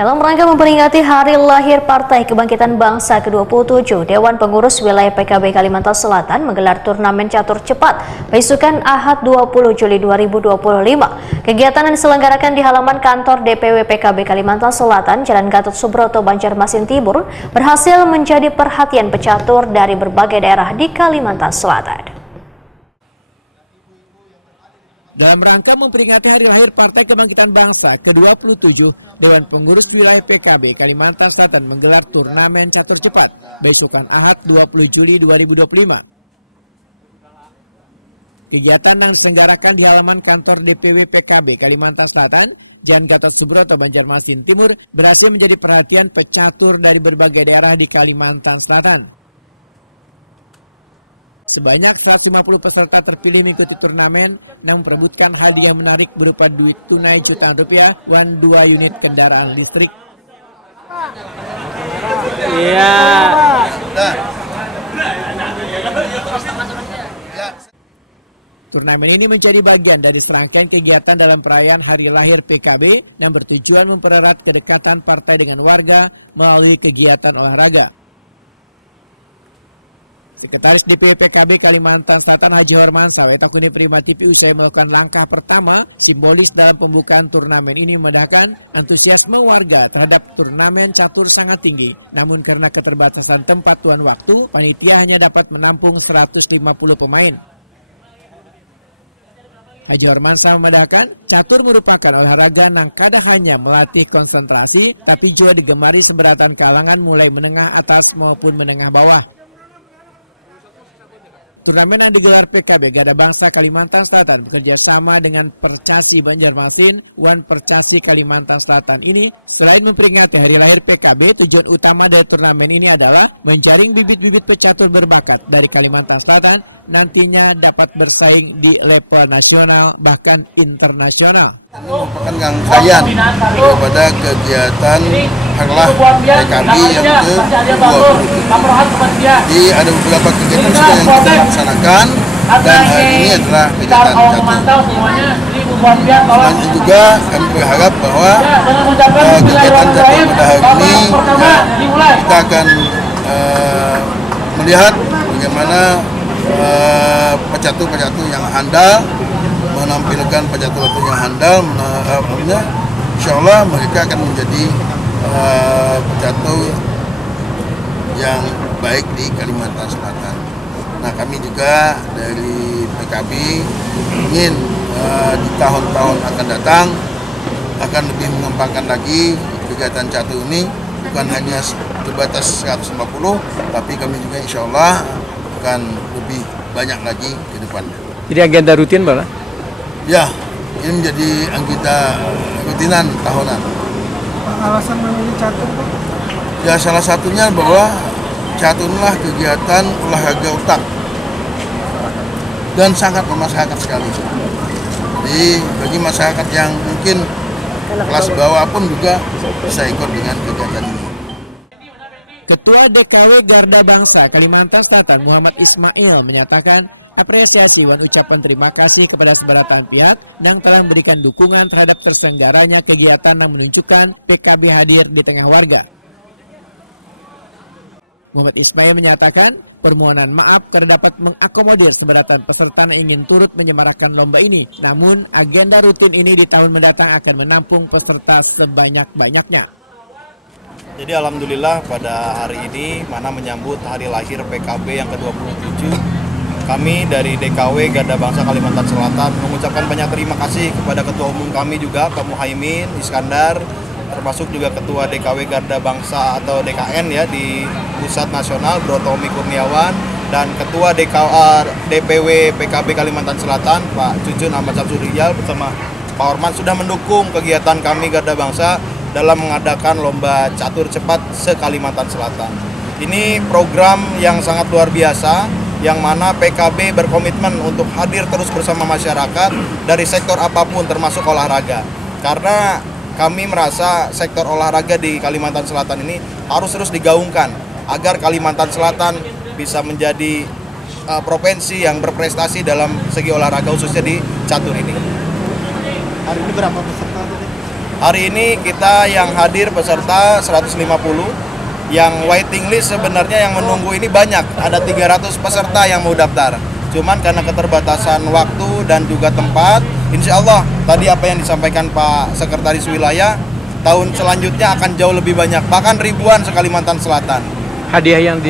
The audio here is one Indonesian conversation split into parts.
Dalam rangka memperingati hari lahir Partai Kebangkitan Bangsa ke-27, Dewan Pengurus Wilayah PKB Kalimantan Selatan menggelar turnamen catur cepat besukan Ahad 20 Juli 2025. Kegiatan yang diselenggarakan di halaman kantor DPW PKB Kalimantan Selatan, Jalan Gatot Subroto, Banjarmasin Timur, berhasil menjadi perhatian pecatur dari berbagai daerah di Kalimantan Selatan. Dalam rangka memperingati hari lahir Partai Kebangkitan Bangsa ke-27, Dewan Pengurus Wilayah PKB Kalimantan Selatan menggelar turnamen catur cepat besukan Ahad 20 Juli 2025. Kegiatan yang diselenggarakan di halaman kantor DPW PKB Kalimantan Selatan, Jalan Gatot Subroto, Banjarmasin Timur, berhasil menjadi perhatian pecatur dari berbagai daerah di Kalimantan Selatan. Sebanyak 150 peserta terpilih mengikuti turnamen yang memperebutkan hadiah menarik berupa duit tunai jutaan rupiah dan 2 unit kendaraan listrik. Turnamen ini menjadi bagian dari serangkaian kegiatan dalam perayaan Hari Lahir PKB yang bertujuan mempererat kedekatan partai dengan warga melalui kegiatan olahraga. Sekretaris DPW PKB Kalimantan Selatan Haji Hormansyah Wetakuni Prima TV usai melakukan langkah pertama simbolis dalam pembukaan turnamen ini memandangkan antusiasme warga terhadap turnamen catur sangat tinggi. Namun karena keterbatasan tempat dan waktu, panitia hanya dapat menampung 150 pemain. Haji Hormansyah memandangkan catur merupakan olahraga yang kada hanya melatih konsentrasi, tapi juga digemari seberatan kalangan mulai menengah atas maupun menengah bawah. Turnamen yang digelar PKB Garda Bangsa Kalimantan Selatan bekerja sama dengan Percasi Banjarmasin dan Percasi Kalimantan Selatan ini selain memperingati hari lahir PKB, tujuan utama dari turnamen ini adalah menjaring bibit-bibit pecatur berbakat dari Kalimantan Selatan nantinya dapat bersaing di level nasional bahkan internasional. Ini merupakan rangkaian daripada kegiatan Harlah PKB yang ke-27. Jadi ada beberapa kegiatan sudah yang kita laksanakan dan hari ini adalah kegiatan catur. Selain itu juga kami berharap bahwa kegiatan catur pada hari ini kita akan melihat bagaimana pecatur-pecatur yang handal menampilkan pecatur-pecatur yang handal, insya Allah mereka akan menjadi pecatur yang baik di Kalimantan Selatan. Nah, kami juga dari PKB ingin di tahun-tahun akan datang akan lebih mengembangkan lagi kegiatan catur ini, bukan hanya terbatas 150, tapi kami juga insya Allah akan lebih banyak lagi ke depannya. Jadi agenda rutin, Pak? Ya, ini menjadi anggota rutinan tahunan. Alasan memilih catur, Pak? Ya, salah satunya bahwa caturlah kegiatan olahraga otak dan sangat bermasyarakat sekali. Jadi bagi masyarakat yang mungkin kelas bawah pun juga bisa ikut dengan kegiatan ini. Ketua DKW Garda Bangsa Kalimantan Selatan Muhammad Ismail menyatakan apresiasi dan ucapan terima kasih kepada seberatan pihak yang telah memberikan dukungan terhadap terselenggaranya kegiatan yang menunjukkan PKB hadir di tengah warga. Muhammad Ismail menyatakan permohonan maaf karena dapat mengakomodir seberatan peserta yang ingin turut menyemarakan lomba ini. Namun agenda rutin ini di tahun mendatang akan menampung peserta sebanyak-banyaknya. Jadi alhamdulillah pada hari ini mana menyambut hari lahir PKB yang ke-27, kami dari DKW Garda Bangsa Kalimantan Selatan mengucapkan banyak terima kasih kepada Ketua Umum kami juga Pak Muhaimin Iskandar, termasuk juga Ketua DKW Garda Bangsa atau DKN ya di Pusat Nasional Bro Tommy Kurniawan dan Ketua DPW PKB Kalimantan Selatan Pak Cucun Ahmad Samsudiyal bersama Pak Horman sudah mendukung kegiatan kami Garda Bangsa dalam mengadakan lomba catur cepat se-Kalimantan Selatan. Ini program yang sangat luar biasa, yang mana PKB berkomitmen untuk hadir terus bersama masyarakat dari sektor apapun termasuk olahraga. Karena kami merasa sektor olahraga di Kalimantan Selatan ini harus terus digaungkan agar Kalimantan Selatan bisa menjadi provinsi yang berprestasi dalam segi olahraga khususnya di catur ini. Hari ini berapa peserta tadi? Hari ini kita yang hadir peserta 150, yang waiting list sebenarnya yang menunggu ini banyak, ada 300 peserta yang mau daftar. Cuman karena keterbatasan waktu dan juga tempat, insya Allah tadi apa yang disampaikan Pak Sekretaris Wilayah, tahun selanjutnya akan jauh lebih banyak, bahkan ribuan se-Kalimantan Selatan. Hadiah yang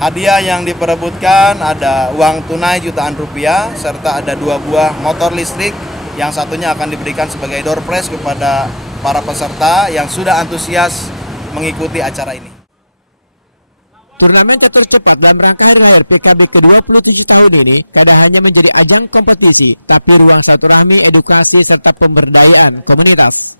Hadiah yang diperebutkan ada uang tunai jutaan rupiah, serta ada 2 buah motor listrik, yang satunya akan diberikan sebagai door prize kepada para peserta yang sudah antusias mengikuti acara ini. Turnamen catur cepat dalam rangka hari lahir PKB ke-27 tahun ini kada hanya menjadi ajang kompetisi, tapi ruang silaturahmi, edukasi, serta pemberdayaan komunitas.